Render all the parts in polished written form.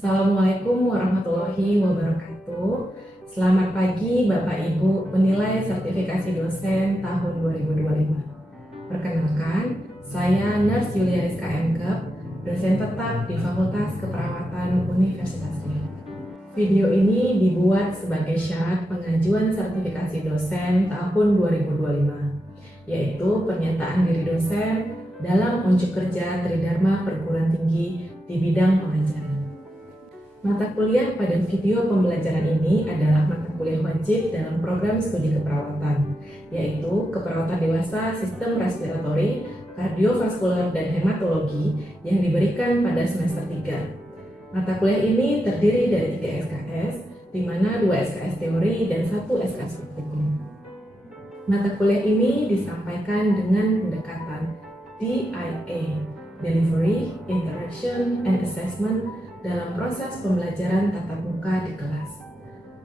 Assalamualaikum warahmatullahi wabarakatuh. Selamat pagi Bapak Ibu penilai sertifikasi dosen tahun 2025. Perkenalkan, saya Nurse Yulia Rizka Emkep, dosen tetap di Fakultas Keperawatan Universitas Riau. Video ini dibuat sebagai syarat pengajuan sertifikasi dosen tahun 2025, yaitu pernyataan diri dosen dalam unjuk kerja Tridharma Perguruan Tinggi di bidang pengajaran. Mata kuliah pada video pembelajaran ini adalah mata kuliah wajib dalam program studi keperawatan, yaitu keperawatan dewasa, sistem respiratori, kardiovaskuler, dan hematologi yang diberikan pada semester 3. Mata kuliah ini terdiri dari 3 SKS, di mana 2 SKS teori dan 1 SKS praktikum. Mata kuliah ini disampaikan dengan pendekatan DIA, Delivery, Interaction, and Assessment dalam proses pembelajaran tatap muka di kelas.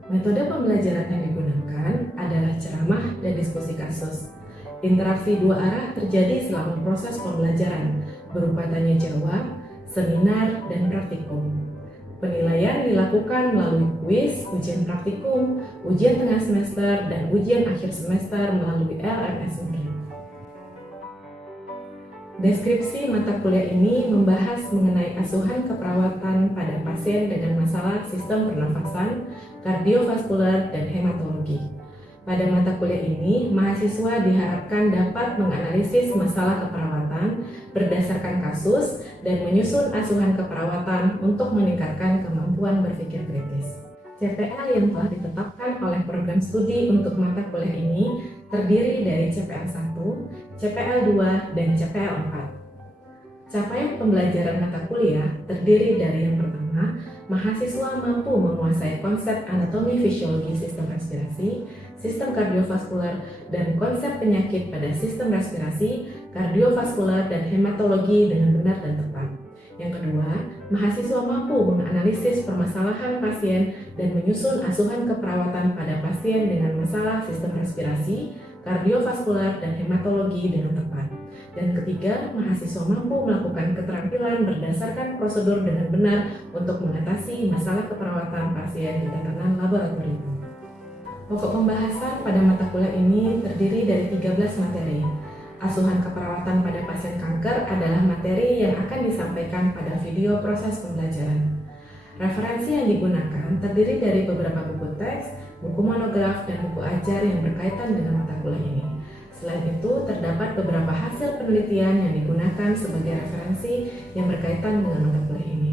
Metode pembelajaran yang digunakan adalah ceramah dan diskusi kasus. Interaksi dua arah terjadi selama proses pembelajaran, berupa tanya jawab, seminar, dan praktikum. Penilaian dilakukan melalui kuis, ujian praktikum, ujian tengah semester, dan ujian akhir semester melalui LMS Unggul. Deskripsi mata kuliah ini membahas mengenai asuhan keperawatan pada pasien dengan masalah sistem pernafasan, kardiovaskuler, dan hematologi. Pada mata kuliah ini, mahasiswa diharapkan dapat menganalisis masalah keperawatan berdasarkan kasus dan menyusun asuhan keperawatan untuk meningkatkan kemampuan berpikir kritis. CPL yang telah ditetapkan oleh program studi untuk mata kuliah ini terdiri dari CPL 1, CPL 2, dan CPL 4. Capaian pembelajaran mata kuliah terdiri dari yang pertama, mahasiswa mampu menguasai konsep anatomi fisiologi sistem respirasi, sistem kardiovaskuler, dan konsep penyakit pada sistem respirasi, kardiovaskuler, dan hematologi dengan benar dan tepat. Yang kedua, mahasiswa mampu menganalisis permasalahan pasien dan menyusun asuhan keperawatan pada pasien dengan masalah sistem respirasi, kardiovaskuler, dan hematologi dengan tepat. Dan ketiga, mahasiswa mampu melakukan keterampilan berdasarkan prosedur dengan benar untuk mengatasi masalah keperawatan pasien di tatanan laboratorium. Pokok pembahasan pada mata kuliah ini terdiri dari 13 materi. Asuhan keperawatan pada pasien kanker adalah materi yang akan disampaikan pada video proses pembelajaran. Referensi yang digunakan terdiri dari beberapa buku teks, buku monograf, dan buku ajar yang berkaitan dengan mata kuliah ini. Selain itu, terdapat beberapa hasil penelitian yang digunakan sebagai referensi yang berkaitan dengan mata kuliah ini.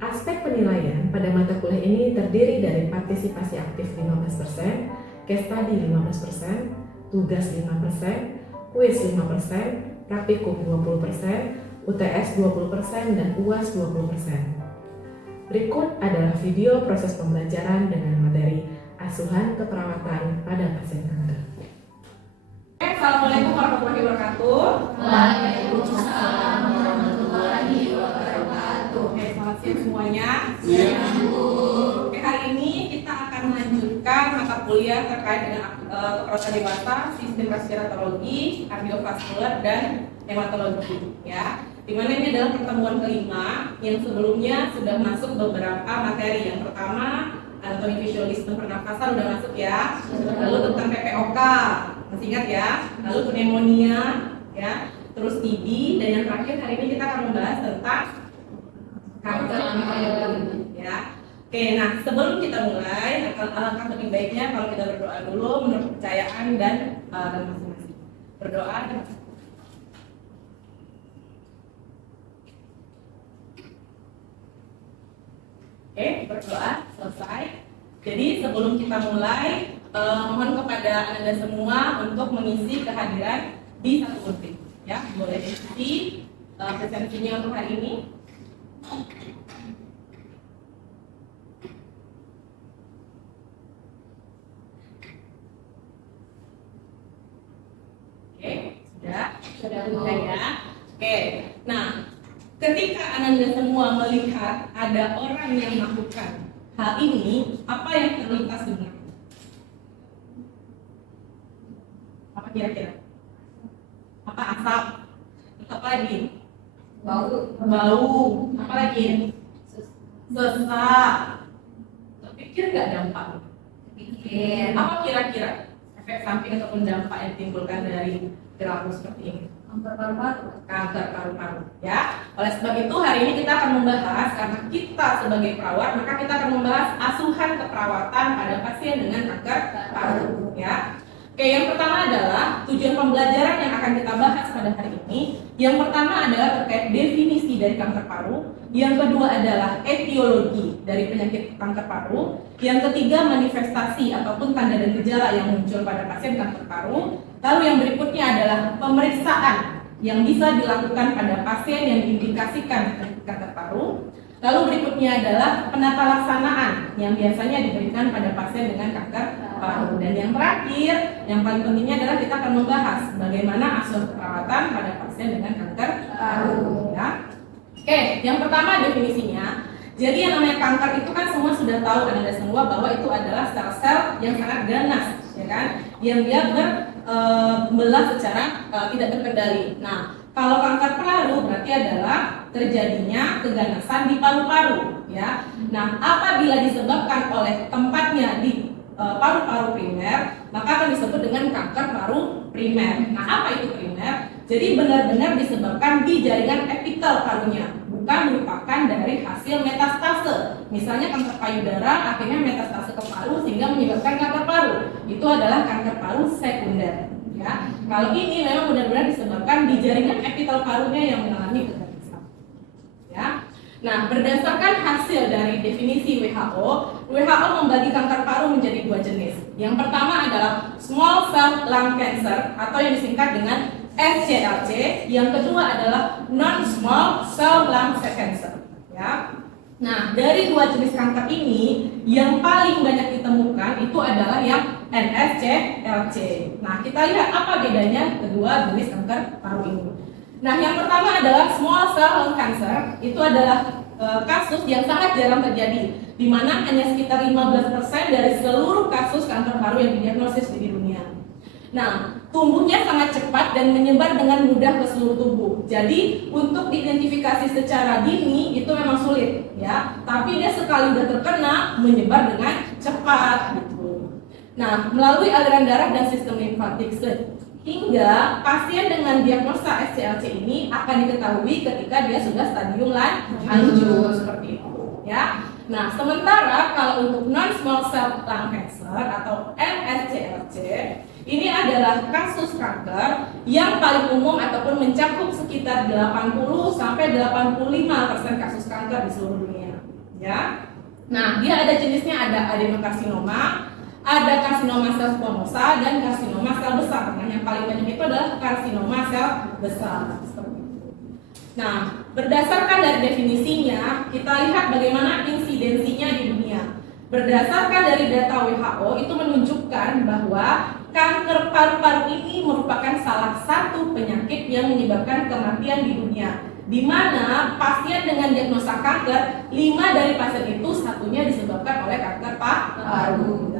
Aspek penilaian pada mata kuliah ini terdiri dari partisipasi aktif 15%, case study 15%, tugas 5%, kuis 5%, praktikum 20%, UTS 20%, dan UAS 20%. Berikut adalah video proses pembelajaran dengan materi asuhan keperawatan pada pasien kanker. Assalamualaikum warahmatullahi wabarakatuh. Waalaikumsalam warahmatullahi wabarakatuh. Oke, selamat siang semuanya. Oke, hari ini kita akan melanjutkan mata kuliah terkait dengan keperawatan dewasa, sistem respiratori, kardiovaskuler, dan hematologi. Ya, dimana ini adalah pertemuan kelima yang sebelumnya sudah masuk beberapa materi. Yang pertama, anatomi fisiologi sistem pernafasan sudah masuk ya. Lalu tentang PPOK, masih ingat ya. Lalu pneumonia, ya. Terus TB, dan yang terakhir hari ini kita akan membahas tentang kanker ya. Oke, nah sebelum kita mulai, alangkah lebih baiknya kalau kita berdoa dulu menurut kepercayaan dan masing-masing. Berdoa. Oke, berdoa selesai. Jadi sebelum kita mulai, mohon kepada Anda semua untuk mengisi kehadiran di satu butir. Ya, boleh isi presensinya untuk hari ini. Oke, sudah ya. Oke, nah ketika Anda semua melihat ada orang yang melakukan hal ini, apa yang terlintas di benak? Apa kira-kira? Apa asap? Apa lagi? Bau. Bau. Apa lagi? sesak. Terpikir nggak dampak? Pikir. Apa kira-kira efek samping ataupun dampak yang ditimbulkan dari perilaku seperti ini? Kanker paru-paru. Kanker paru-paru, ya. Oleh sebab itu hari ini kita akan membahas, karena kita sebagai perawat, maka kita akan membahas asuhan keperawatan pada pasien dengan kanker paru, ya. Oke, yang pertama adalah tujuan pembelajaran yang akan kita bahas pada hari ini. Yang pertama adalah terkait definisi dari kanker paru. Yang kedua adalah etiologi dari penyakit kanker paru. Yang ketiga manifestasi ataupun tanda dan gejala yang muncul pada pasien kanker paru. Lalu yang berikutnya adalah pemeriksaan yang bisa dilakukan pada pasien yang diindikasikan kanker paru. Lalu berikutnya adalah penata laksanaan yang biasanya diberikan pada pasien dengan kanker paru. Dan yang terakhir, yang paling pentingnya adalah kita akan membahas bagaimana asuhan perawatan pada pasien dengan kanker paru. Ya. Oke, yang pertama definisinya. Jadi yang namanya kanker itu kan semua sudah tahu, Anda semua, bahwa itu adalah sel-sel yang sangat ganas, ya kan? Yang dia berbelah secara tidak terkendali. Nah, kalau kanker paru berarti adalah terjadinya keganasan di paru-paru, ya. Nah, apabila disebabkan oleh tempatnya di paru-paru primer, maka akan disebut dengan kanker paru primer. Nah, apa itu primer? Jadi benar-benar disebabkan di jaringan epitel parunya, bukan merupakan dari hasil metastase. Misalnya kanker payudara akhirnya metastase ke paru sehingga menyebabkan kanker paru. Itu adalah kanker paru sekunder. Ya, kalau ini memang benar-benar disebabkan di jaringan epitel parunya yang mengalami keganasan. Ya, nah berdasarkan hasil dari definisi WHO membagi kanker paru menjadi dua jenis. Yang pertama adalah small cell lung cancer atau yang disingkat dengan SCLC. Yang kedua adalah non small cell lung cancer. Ya. Nah, dari dua jenis kanker ini, yang paling banyak ditemukan itu adalah yang NSCLC. Nah, kita lihat apa bedanya kedua jenis kanker paru ini. Nah, yang pertama adalah small cell lung cancer. Itu adalah kasus yang sangat jarang terjadi, di mana hanya sekitar 15% dari seluruh kasus kanker paru yang didiagnosis di dunia. Nah, tumbuhnya sangat cepat dan menyebar dengan mudah ke seluruh tubuh. Jadi, untuk diidentifikasi secara dini itu memang sulit, ya. Tapi dia sekali sudah terkena menyebar dengan cepat, gitu. Nah, melalui aliran darah dan sistem limfatik hingga pasien dengan diagnosa SCLC ini akan diketahui ketika dia sudah stadium lanjut seperti itu, ya. Nah, sementara kalau untuk non small cell lung cancer atau NSCLC ini adalah kasus kanker yang paling umum ataupun mencakup sekitar 80-85% kasus kanker di seluruh dunia, ya. Nah, dia ada jenisnya, ada adenokarsinoma, ada karsinoma sel squamosa dan karsinoma sel besar. Nah, yang paling banyak itu adalah karsinoma sel besar. Seperti itu. Nah, berdasarkan dari definisinya, kita lihat bagaimana insidensinya di dunia. Berdasarkan dari data WHO itu menunjukkan bahwa kanker paru-paru ini merupakan salah satu penyakit yang menyebabkan kematian di dunia, di mana pasien dengan diagnosa kanker, 5 dari pasien itu satunya disebabkan oleh kanker paru.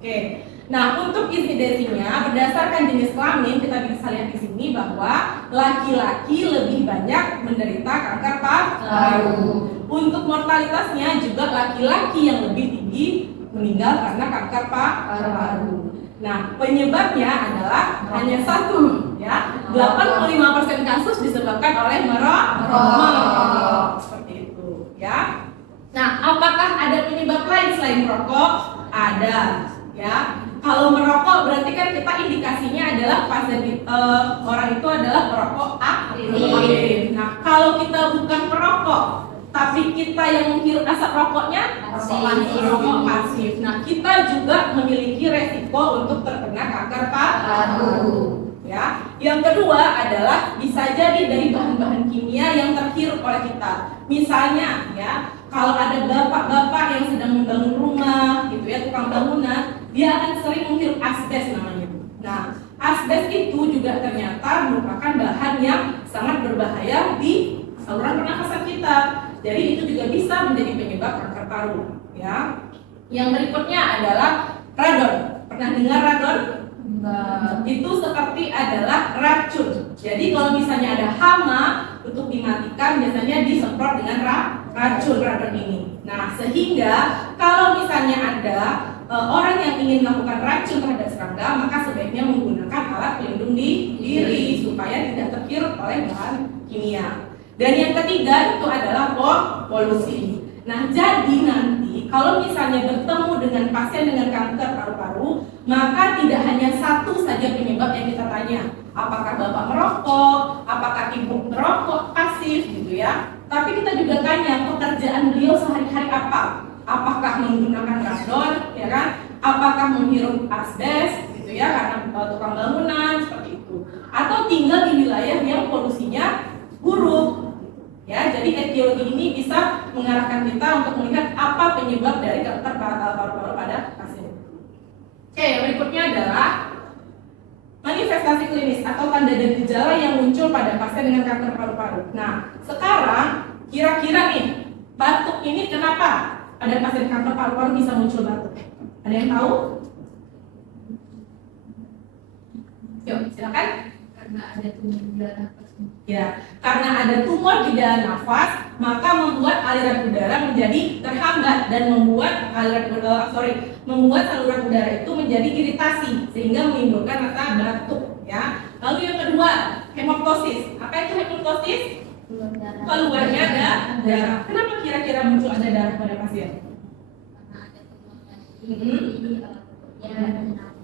Oke, nah untuk insidensinya berdasarkan jenis kelamin kita bisa lihat di sini bahwa laki-laki lebih banyak menderita kanker paru. Untuk mortalitasnya juga laki-laki yang lebih tinggi meninggal karena kanker paru. Nah, penyebabnya adalah hanya satu, ya. 85% kasus disebabkan oleh merokok. Seperti itu, ya. Nah, apakah ada penyebab lain selain merokok? Ada, ya. Kalau merokok berarti kan kita indikasinya adalah pasien orang itu adalah perokok aktif. Nah, kalau kita bukan perokok tapi kita yang menghirup asap rokoknya rokok pasif. Nah, kita juga memiliki resiko untuk terkena kanker paru. Ya. Yang kedua adalah bisa jadi dari bahan-bahan kimia yang terhirup oleh kita. Misalnya, ya, kalau ada bapak-bapak yang sedang membangun rumah, gitu ya, tukang bangunan, dia akan sering menghirup asbes namanya. Nah, asbes itu juga ternyata merupakan bahan yang sangat berbahaya di saluran pernafasan kita. Jadi itu juga bisa menjadi penyebab kanker paru, ya. Yang berikutnya adalah radon. Pernah dengar radon? Enggak. Itu seperti adalah racun. Jadi kalau misalnya ada hama untuk dimatikan biasanya disemprot dengan racun ini. Nah, sehingga kalau misalnya ada orang yang ingin melakukan racun terhadap serangga, maka sebaiknya menggunakan alat pelindung diri supaya tidak terhirup oleh bahan kimia. Dan yang ketiga itu adalah polusi. Nah, jadi nanti kalau misalnya bertemu dengan pasien dengan kanker paru-paru, maka tidak hanya satu saja penyebab yang kita tanya. Apakah Bapak merokok, apakah Ibu merokok pasif gitu ya. Tapi kita juga tanya pekerjaan beliau sehari-hari apa? Apakah menggunakan radon, ya kan? Apakah menghirup asbes gitu ya karena tukang bangunan seperti itu. Atau tinggal di wilayah yang polusinya buruk. Ya, jadi etiologi ini bisa mengarahkan kita untuk melihat apa penyebab dari kanker paru-paru pada pasien. Oke, yang berikutnya adalah manifestasi klinis atau tanda dan gejala yang muncul pada pasien dengan kanker paru-paru. Nah, sekarang kira-kira nih, batuk ini kenapa pada pasien kanker paru-paru bisa muncul batuk? Ada yang tahu? Yuk, silakan. Karena ada tumor di dalam nafas. Ya, karena ada tumor di dalam nafas, maka membuat aliran udara menjadi terhambat dan membuat membuat saluran udara itu menjadi iritasi sehingga menimbulkan rasa batuk. Ya. Lalu yang kedua, hemoptosis. Apa itu hemoptosis? Keluarnya ada darah. Kenapa kira-kira muncul ada darah pada pasien? Karena ada tumor tadi, ya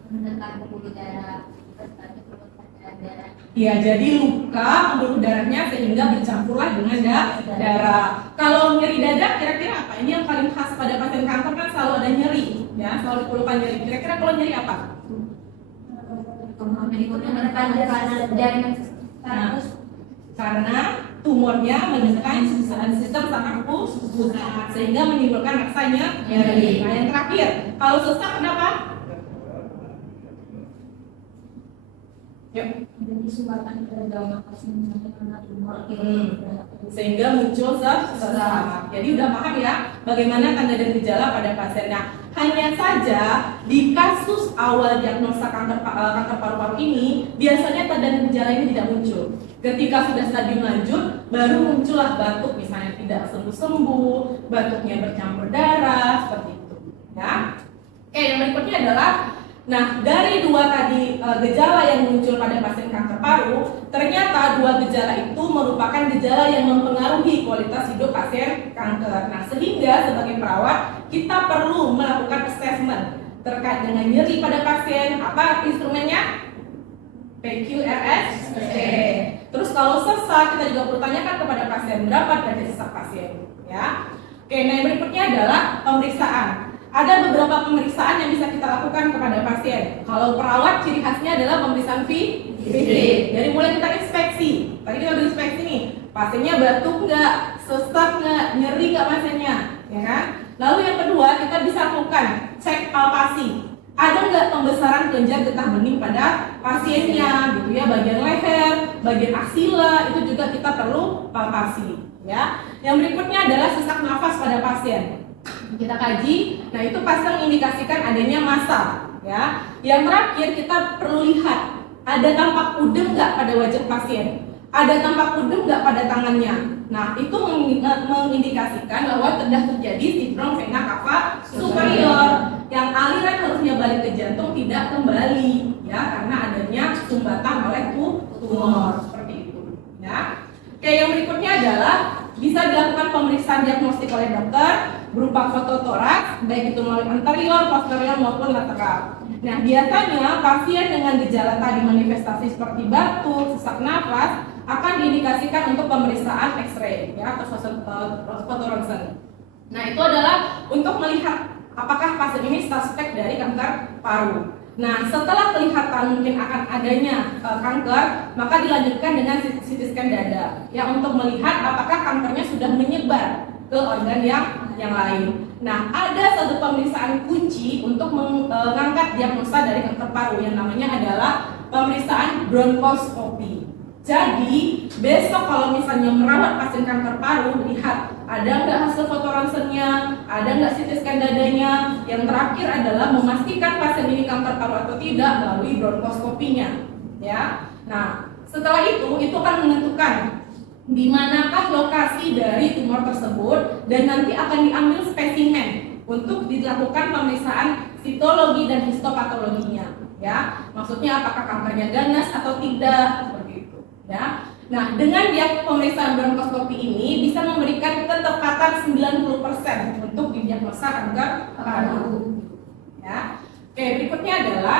menekan pembuluh darah, terus ada keluar darah. Ya, jadi luka pembuluh darahnya sehingga bercampurlah dengan darah. Kalau nyeri dada, kira-kira apa? Ini yang paling khas pada pasien kanker kan selalu ada nyeri, ya, selalu dikeluhkan nyeri. Kira-kira kalau nyeri apa? Karena tumornya menekan sistem saraf pusat sehingga menimbulkan rasanya nyeri. Nah, yang terakhir, kalau sesak kenapa? Yuk. Jadi sumbatan ke dalam nafas sampai kena tumor. Sehingga muncul sesak. Jadi udah paham ya bagaimana tanda dan gejala pada pasien. Nah, hanya saja di kasus awal diagnosa kanker paru-paru ini biasanya tanda dan gejala ini tidak muncul. Ketika sudah stadium lanjut, baru muncullah batuk misalnya tidak sembuh-sembuh, batuknya bercampur darah seperti itu. Ya. Oke, yang berikutnya adalah nah, dari dua tadi gejala yang muncul pada pasien kanker paru, ternyata dua gejala itu merupakan gejala yang mempengaruhi kualitas hidup pasien kanker. Nah, sehingga sebagai perawat kita perlu melakukan assessment terkait dengan nyeri pada pasien. Apa instrumennya? PQRS. Terus kalau sesak kita juga perlu tanyakan kepada pasien berapa derajat sesak pasien. Ya. Oke, nah yang berikutnya adalah pemeriksaan. Ada beberapa pemeriksaan yang bisa kita lakukan kepada pasien. Kalau perawat ciri khasnya adalah pemeriksaan fisik. Jadi mulai kita inspeksi. Tadi kita udah inspeksi nih, pasiennya batuk nggak, sesak nggak, nyeri nggak pasiennya, ya kan? Lalu yang kedua kita bisa lakukan cek palpasi. Ada nggak pembesaran kelenjar getah bening pada pasiennya, gitu ya? Bagian leher, bagian aksila itu juga kita perlu palpasi. Ya. Yang berikutnya adalah sesak nafas pada pasien. Kita kaji, nah itu pasti mengindikasikan adanya massa, ya. Yang terakhir kita perlu lihat ada tampak udem nggak pada wajah pasien, ada tampak udem nggak pada tangannya. Nah itu mengindikasikan bahwa sudah terjadi sindrom vena cava superior yang aliran harusnya balik ke jantung tidak kembali, ya karena adanya sumbatan oleh tumor seperti itu, ya. Oke, yang berikutnya adalah bisa dilakukan pemeriksaan diagnostik oleh dokter berupa foto toraks, baik itu melalui anterior, posterior maupun lateral. Nah, biasanya pasien dengan gejala tadi manifestasi seperti batuk, sesak nafas akan diindikasikan untuk pemeriksaan X-ray, ya, atau foto ronsen. Nah, itu adalah untuk melihat apakah pasien ini suspek dari kanker paru. Nah, setelah kelihatan mungkin akan adanya kanker, maka dilanjutkan dengan CT scan dada, ya, untuk melihat apakah kankernya sudah menyebar ke organ yang lain. Nah, ada satu pemeriksaan kunci untuk mengangkat diagnosa dari kanker paru yang namanya adalah pemeriksaan bronkoskopi. Jadi, besok kalau misalnya merawat pasien kanker paru, lihat ada nggak hasil foto ronsennya, ada nggak CT scan dadanya. Yang terakhir adalah memastikan pasien ini kanker paru atau tidak melalui bronkoskopinya. Ya, nah setelah itu akan menentukan di manakah lokasi dari tumor tersebut, dan nanti akan diambil spesimen untuk dilakukan pemeriksaan sitologi dan histopatologinya. Ya, maksudnya apakah kankernya ganas atau tidak, seperti itu. Ya, nah dengan pemeriksaan bronkoskopi ini bisa memberikan ketepatan 90% untuk didiagnosa kanker paru. Ya, oke, berikutnya adalah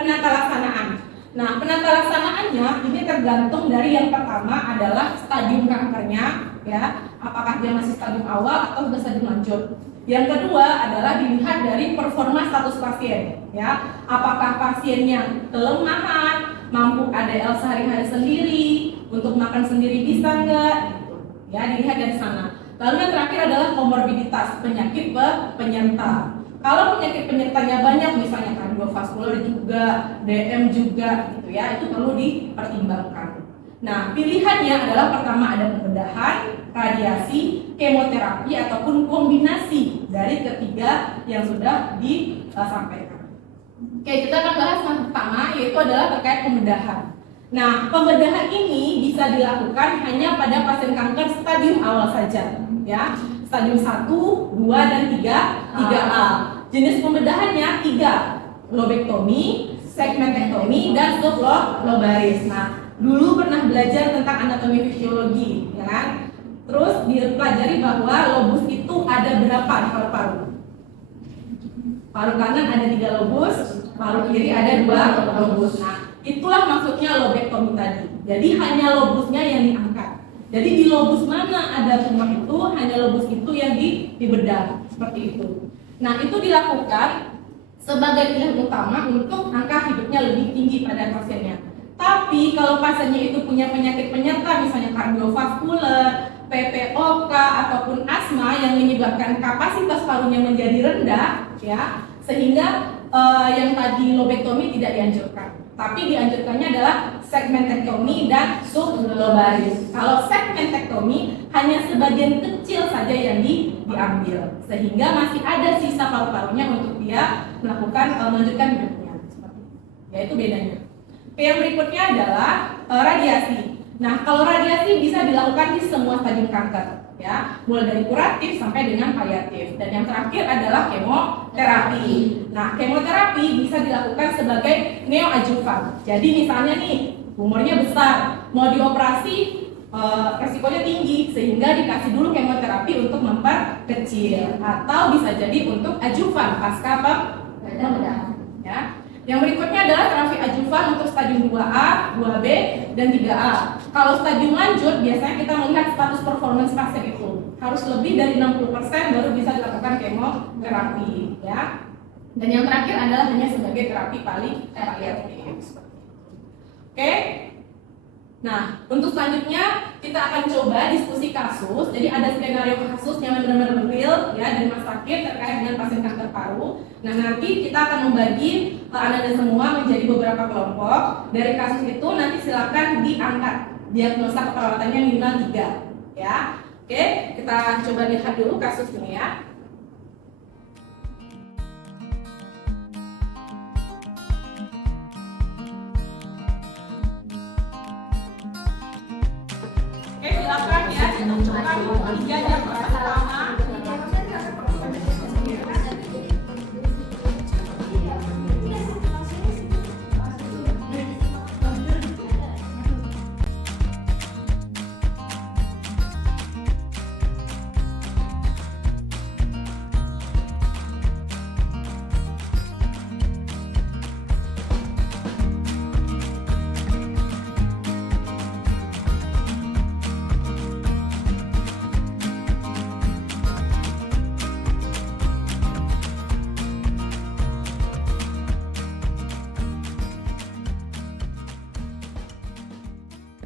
penata laksanaan. Nah, penata laksanaannya ini tergantung dari yang pertama adalah stadium kankernya, ya, apakah dia masih stadium awal atau sudah stadium lanjut. Yang kedua adalah dilihat dari performa status pasien, ya, apakah pasiennya kelemahan, mampu ADL sehari-hari sendiri, untuk makan sendiri bisa enggak, gitu. Ya, dilihat dari sana. Lalu yang terakhir adalah komorbiditas, penyakit penyerta. Kalau penyakit penyertanya banyak, misalnya kardiovaskular juga, DM juga, gitu ya, itu perlu dipertimbangkan. Nah, pilihannya adalah pertama ada pembedahan, radiasi, kemoterapi, ataupun kombinasi dari ketiga yang sudah disampaikan. Oke, kita akan bahas yang pertama, yaitu adalah terkait pembedahan. Nah, pembedahan ini bisa dilakukan hanya pada pasien kanker stadium awal saja, ya. Stadium 1, 2, dan 3A. Jenis pembedahannya 3, lobektomi, segmentektomi, dan sublobaris. Nah, dulu pernah belajar tentang anatomi fisiologi, ya kan? Terus dipelajari bahwa lobus itu ada berapa di paru-paru? Paru kanan ada 3 lobus, paru kiri ada 2 lobus. Nah, itulah maksudnya lobektomi tadi. Jadi hanya lobusnya yang diangkat. Jadi di lobus mana ada tumor itu, hanya lobus itu yang dibedah, seperti itu. Nah, itu dilakukan sebagai pilihan utama untuk angka hidupnya lebih tinggi pada pasiennya. Tapi kalau pasiennya itu punya penyakit penyerta, misalnya kardiovaskular, PPOK, ataupun asma yang menyebabkan kapasitas parunya menjadi rendah, ya, sehingga yang tadi lobektomi tidak dianjurkan. Tapi dianjurkannya adalah segmentektomi dan sublobaris. Kalau segmentektomi hanya sebagian kecil saja yang diambil, sehingga masih ada sisa paru-parunya untuk dia melakukan melanjutkan hidupnya. Ya, itu bedanya. Oke, yang berikutnya adalah radiasi. Nah, kalau radiasi bisa dilakukan di semua stadium kanker, ya, mulai dari kuratif sampai dengan paliatif. Dan yang terakhir adalah kemoterapi. Nah, kemoterapi bisa dilakukan sebagai neoadjuvan. Jadi misalnya nih, tumornya besar, mau dioperasi, resikonya tinggi, sehingga dikasih dulu kemoterapi untuk memperkecil, atau bisa jadi untuk adjuvan pasca pembedahan. Ya. Yang berikutnya adalah terapi adjuvan untuk stadium 2A, 2B, dan 3A. Kalau stadium lanjut, biasanya kita melihat status performance pasien itu harus lebih dari 60% baru bisa dilakukan kemoterapi, ya. Dan yang terakhir adalah hanya sebagai terapi paliatif. Oke. Nah, untuk selanjutnya kita akan coba diskusi kasus. Jadi ada skenario kasus yang benar-benar real, ya, di rumah sakit terkait dengan pasien kanker paru. Nah, nanti kita akan membagi Anda semua menjadi beberapa kelompok. Dari kasus itu nanti silakan diangkat diagnosa keperawatannya minimal 3, ya. Oke, kita coba lihat dulu kasus ini, ya. Oke, silakan ya ditentukan 3 diagnosa pertama.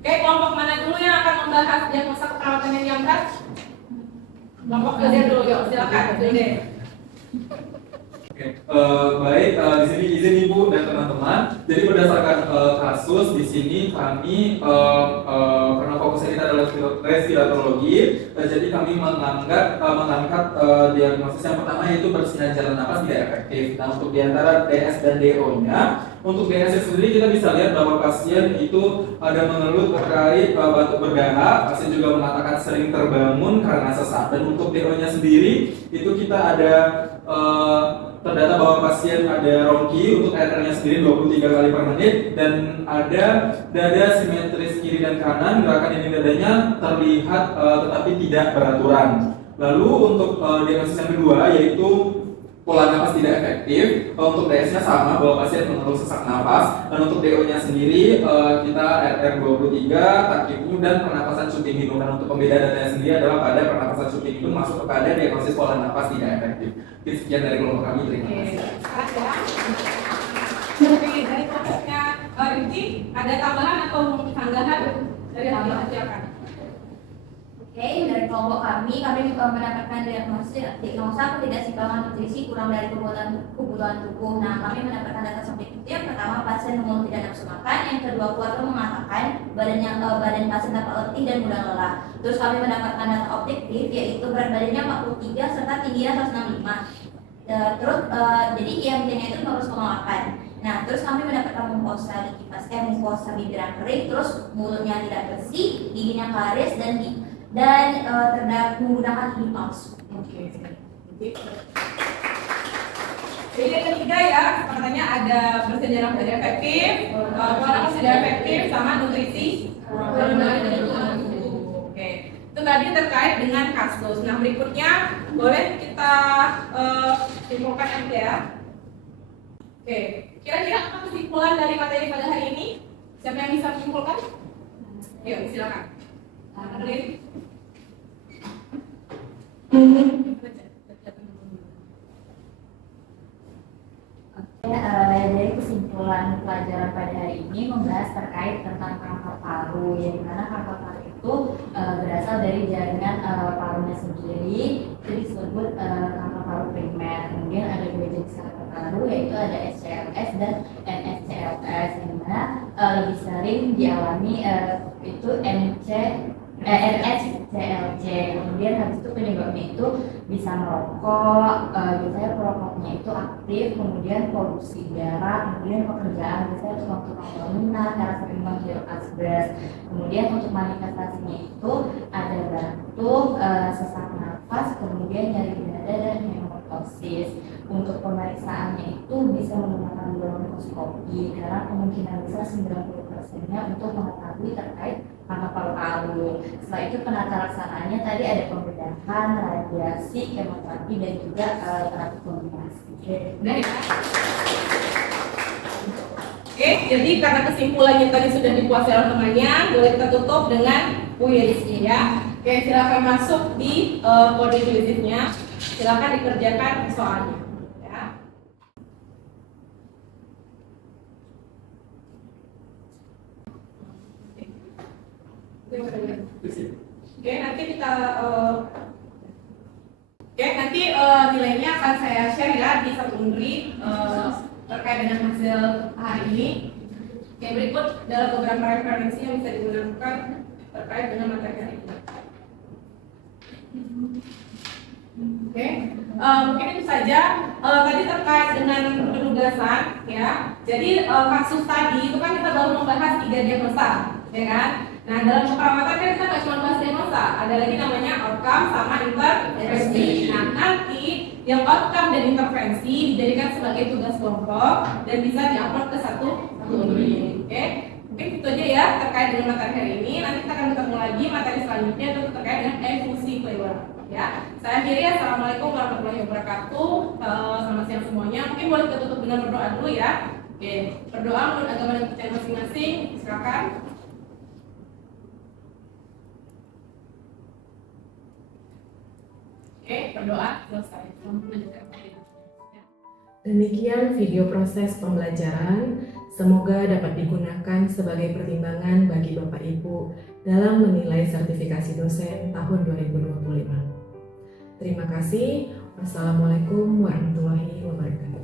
Oke, kelompok mana dulu yang akan membahas diagnosa keperawatan yang diangkat? Kelompok kerja dulu, yuk silakan. Oke, Baik, di sini izin Ibu dan teman-teman. Jadi berdasarkan kasus di sini kami karena fokusnya kita adalah respiratologi, jadi kami mengangkat diagnosis yang pertama yaitu bersinar jalan napas tidak efektif. Nah, untuk diantara DS dan DO-nya, untuk DS sendiri kita bisa lihat bahwa pasien itu ada mengeluh terkait batuk berdahak, pasien juga mengatakan sering terbangun karena sesak. Dan untuk DO-nya sendiri itu kita ada terdata bahwa pasien ada rongki untuk RR-nya sendiri 23 kali per menit dan ada dada simetris kiri dan kanan, gerakan ini dadanya terlihat tetapi tidak beraturan. Lalu untuk diagnosis yang kedua yaitu pola nafas tidak efektif. Untuk DS-nya sama bahwa pasien mengeluh sesak nafas, dan untuk DO-nya sendiri kita RR23 takimu dan pernapasan cuping hidung. Dan untuk pembeda datanya sendiri adalah pada pernapasan cuping hidung masuk kepada diagnosis pola nafas tidak efektif. Sekian dari kelompok kami, terima kasih. Oke, dari kelompoknya Rinci, ada tambahan atau tanggapan dari tambahan silakan. Oke, dari kelompok kami mendapatkan diagnosa ketidakseimbangan nutrisi kurang dari kebutuhan tubuh. Nah, kami mendapatkan data subjektif. Yang pertama, pasien mengeluh tidak nafsu makan. Yang kedua, keluarga mengatakan badan pasien tampak letih dan mudah lelah. Terus kami mendapatkan data objektif, yaitu berat badannya 43 serta tingginya 165. Jadi IMT-nya itu 5,8. Nah, terus kami mendapatkan mukosa bibir kering, terus mulutnya tidak bersih, giginya karies dan menggunakan gigi palsu. Oke. Jadi yang ketiga ya, katanya ada bersejarah tidak efektif, pola nafas tidak efektif, sama nutrisi. Oke, itu tadi terkait dengan kasus. Nah berikutnya boleh kita simpulkan nanti ya. Oke, kira-kira apa kesimpulan dari materi pada hari ini? Siapa yang bisa menyimpulkan? Yuk, silakan. Dari kesimpulan pelajaran pada hari ini membahas terkait tentang kanker paru, yang dimana kanker paru itu berasal dari jaringan parunya sendiri, itu disebut kanker paru primer. Kemudian ada dua jenis kanker paru, yaitu ada SCLS dan NSCLS, yang dimana lebih sering dialami itu NSCLC. Kemudian habis itu penyebabnya itu bisa merokok, biasanya perokoknya itu aktif, kemudian polusi udara, kemudian pekerjaan, biasanya tukang-tukang bangunan karena sering menghirup asbes. Kemudian untuk manifestasinya itu ada batuk, sesak nafas, kemudian nyeri dada dan hematosis. Untuk pemeriksaannya itu bisa menggunakan bronkoskopi karena kemungkinan besar 90%-nya untuk mengetahui terkait kanker paru-paru. Setelah itu penata laksanaannya tadi ada pembedahan, radiasi, kemoterapi dan juga terapi kombinasi. Oke, jadi karena kesimpulannya tadi sudah dikuasai oleh temannya, boleh kita tutup dengan puisi ya. Oke, silakan masuk di kode puisinya. Silakan dikerjakan soalnya. Oke, nanti kita nilainya akan saya share ya di satu Undri terkait dengan hasil hari ini. Oke, berikut adalah beberapa referensi yang bisa digunakan terkait dengan materi hari ini. Oke, mungkin itu saja. Tadi terkait dengan penugasan ya. Jadi kasus tadi itu kan kita baru membahas 3 diagnosa, ya kan? Nah, dalam keperawatan kan kita nggak cuma bahas diagnosa, ada lagi namanya outcome sama intervensi. Nah, nanti yang outcome dan intervensi dijadikan sebagai tugas kelompok dan bisa diupload ke satu unit. Oke, mungkin itu aja ya terkait dengan materi hari ini. Nanti kita akan ketemu lagi materi selanjutnya untuk terkait dengan fungsi playground. Ya, saya akhiri. Assalamualaikum warahmatullahi wabarakatuh. Selamat siang semuanya. Mungkin boleh kita tutup dengan berdoa dulu ya. Oke, berdoa menurut agama dan kepercayaan masing-masing. Silakan. Oke, berdoa selesai. Demikian video proses pembelajaran. Semoga dapat digunakan sebagai pertimbangan bagi Bapak Ibu dalam menilai sertifikasi dosen tahun 2025. Terima kasih. Wassalamualaikum warahmatullahi wabarakatuh.